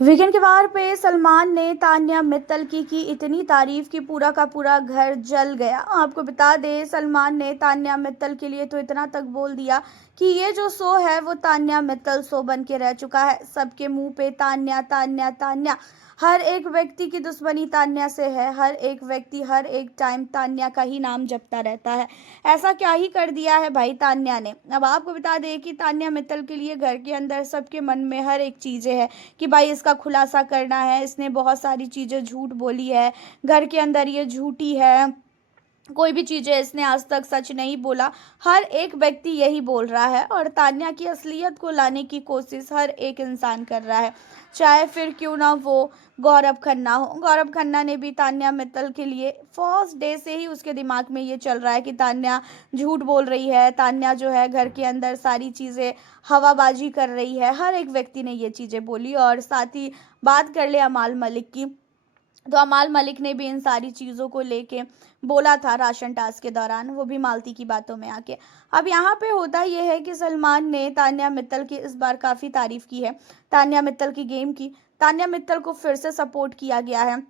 Weekend के वार पे सलमान ने तान्या मित्तल की इतनी तारीफ की पूरा का पूरा घर जल गया। आपको बता दें, सलमान ने तान्या मित्तल के लिए तो इतना तक बोल दिया कि ये जो शो है वो तान्या मित्तल शो बन के रह चुका है। सबके मुंह पे तान्या तान्या तान्या। हर एक व्यक्ति की दुश्मनी तान्या से है। हर एक व्यक्ति हर एक टाइम तान्या का ही नाम जपता रहता है। ऐसा क्या ही कर दिया है भाई तान्या ने। अब आपको बता दें कि तान्या मित्तल के लिए घर के अंदर सबके मन में हर एक चीज़ें है कि भाई इसका खुलासा करना है, इसने बहुत सारी चीज़ें झूठ बोली है, घर के अंदर ये झूठी है, कोई भी चीज़ें इसने आज तक सच नहीं बोला। हर एक व्यक्ति यही बोल रहा है और तान्या की असलियत को लाने की कोशिश हर एक इंसान कर रहा है, चाहे फिर क्यों ना वो गौरव खन्ना हो। गौरव खन्ना ने भी तान्या मित्तल के लिए फर्स्ट डे से ही उसके दिमाग में ये चल रहा है कि तान्या झूठ बोल रही है, तान्या जो है घर के अंदर सारी चीज़ें हवाबाजी कर रही है। हर एक व्यक्ति ने ये चीज़ें बोली। और साथ ही बात कर ले अमाल मलिक की, तो अमाल मलिक ने भी इन सारी चीज़ों को लेके बोला था राशन टास्क के दौरान, वो भी मालती की बातों में आके। अब यहाँ पे होता ये है कि सलमान ने तान्या मित्तल की इस बार काफ़ी तारीफ की है, तान्या मित्तल की गेम की। तान्या मित्तल को फिर से सपोर्ट किया गया है।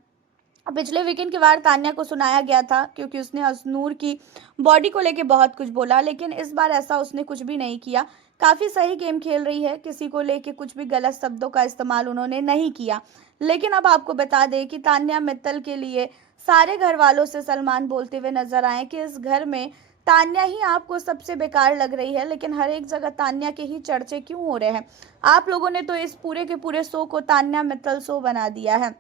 पिछले वीकेंड के बार तान्या को सुनाया गया था क्योंकि उसने अजनूर की बॉडी को लेके बहुत कुछ बोला, लेकिन इस बार ऐसा उसने कुछ भी नहीं किया। काफ़ी सही गेम खेल रही है, किसी को लेके कुछ भी गलत शब्दों का इस्तेमाल उन्होंने नहीं किया। लेकिन अब आपको बता दें कि तान्या मित्तल के लिए सारे घर वालों से सलमान बोलते हुए नजर आए कि इस घर में तान्या ही आपको सबसे बेकार लग रही है, लेकिन हर एक जगह तान्या के ही चर्चे क्यों हो रहे हैं। आप लोगों ने तो इस पूरे के पूरे शो को तान्या मित्तल शो बना दिया है।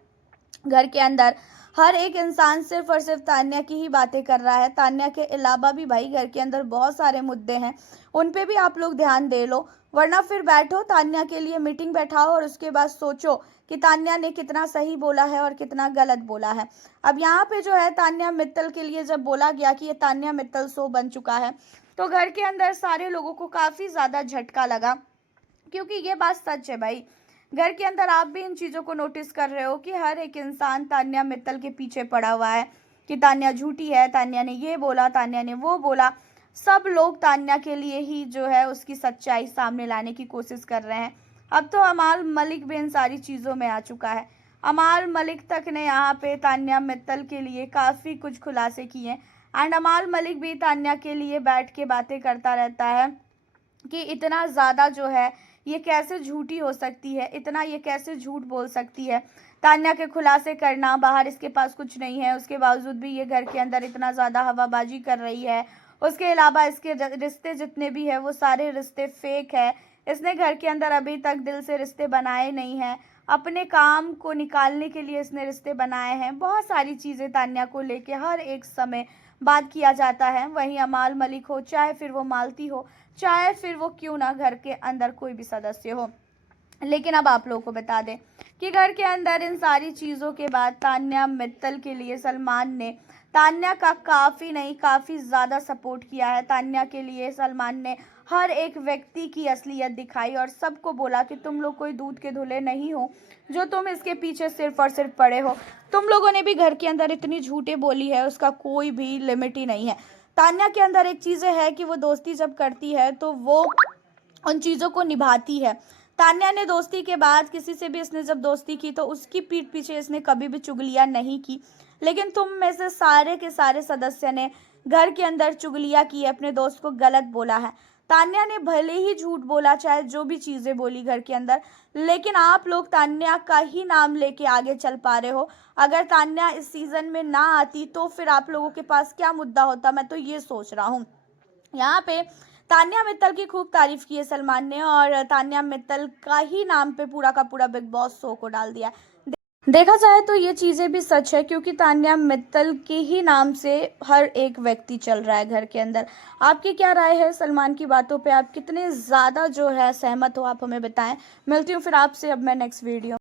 घर के अंदर हर एक इंसान सिर्फ और सिर्फ तान्या की ही बातें कर रहा है। तान्या के अलावा भी भाई घर के अंदर बहुत सारे मुद्दे हैं, उन पे भी आप लोग ध्यान दे लो, वरना फिर बैठो तान्या के लिए मीटिंग बैठाओ और उसके बाद सोचो कि तान्या ने कितना सही बोला है और कितना गलत बोला है। अब यहाँ पे जो है तान्या मित्तल के लिए जब बोला गया कि ये तान्या मित्तल शो बन चुका है, तो घर के अंदर सारे लोगों को काफ़ी ज़्यादा झटका लगा, क्योंकि ये बात सच है भाई। घर के अंदर आप भी इन चीज़ों को नोटिस कर रहे हो कि हर एक इंसान तान्या मित्तल के पीछे पड़ा हुआ है कि तान्या झूठी है, तान्या ने ये बोला, तान्या ने वो बोला। सब लोग तान्या के लिए ही जो है उसकी सच्चाई सामने लाने की कोशिश कर रहे हैं। अब तो अमाल मलिक भी इन सारी चीज़ों में आ चुका है। अमाल मलिक तक ने यहाँ पे तान्या मित्तल के लिए काफ़ी कुछ खुलासे किए एंड अमाल मलिक भी तान्या के लिए बैठ के बातें करता रहता है कि इतना ज़्यादा जो है ये कैसे झूठी हो सकती है, इतना ये कैसे झूठ बोल सकती है। तान्या के खुलासे करना, बाहर इसके पास कुछ नहीं है, उसके बावजूद भी ये घर के अंदर इतना ज़्यादा हवाबाजी कर रही है। उसके अलावा इसके रिश्ते जितने भी है वो सारे रिश्ते फेक है। इसने घर के अंदर अभी तक दिल से रिश्ते बनाए नहीं हैं, अपने काम को निकालने के लिए इसने रिश्ते बनाए हैं। बहुत सारी चीज़ें तान्या को लेके हर एक समय बात किया जाता है। वहीं अमाल मलिक हो, चाहे फिर वो मालती हो, चाहे फिर वो क्यों ना घर के अंदर कोई भी सदस्य हो। लेकिन अब आप लोगों को बता दें कि घर के अंदर इन सारी चीज़ों के बाद तान्या मित्तल के लिए सलमान ने तान्या का काफ़ी नहीं काफ़ी ज़्यादा सपोर्ट किया है। तान्या के लिए सलमान ने हर एक व्यक्ति की असलियत दिखाई और सबको बोला कि तुम लोग कोई दूध के धुले नहीं हो जो तुम इसके पीछे सिर्फ और सिर्फ पड़े हो। तुम लोगों ने भी घर के अंदर इतनी झूठे बोली है, उसका कोई भी लिमिट ही नहीं है। तान्या के अंदर एक चीज़ है कि वो दोस्ती जब करती है तो वो उन चीज़ों को निभाती है। तान्या ने दोस्ती के बाद किसी से भी इसने जब दोस्ती की तो उसकी पीठ पीछे इसने कभी भी चुगलियाँ नहीं की, लेकिन तुम में से सारे के सारे सदस्य ने घर के अंदर चुगलियाँ की, अपने दोस्त को गलत बोला है। तान्या ने भले ही झूठ बोला, चाहे जो भी चीज़ें बोली घर के अंदर, लेकिन आप लोग तान्या का ही नाम लेके आगे चल पा रहे हो। अगर तान्या इस सीज़न में ना आती तो फिर आप लोगों के पास क्या मुद्दा होता, मैं तो ये सोच रहा हूँ। यहाँ पे तान्या मित्तल की खूब तारीफ की है सलमान ने और तान्या मित्तल का ही नाम पे पूरा का पूरा बिग बॉस शो को डाल दिया। देखा जाए तो ये चीज़ें भी सच है, क्योंकि तान्या मित्तल के ही नाम से हर एक व्यक्ति चल रहा है घर के अंदर। आपकी क्या राय है सलमान की बातों पे? आप कितने ज़्यादा जो है सहमत हो, आप हमें बताएं। मिलती हूँ फिर आपसे अब मैं नेक्स्ट वीडियो।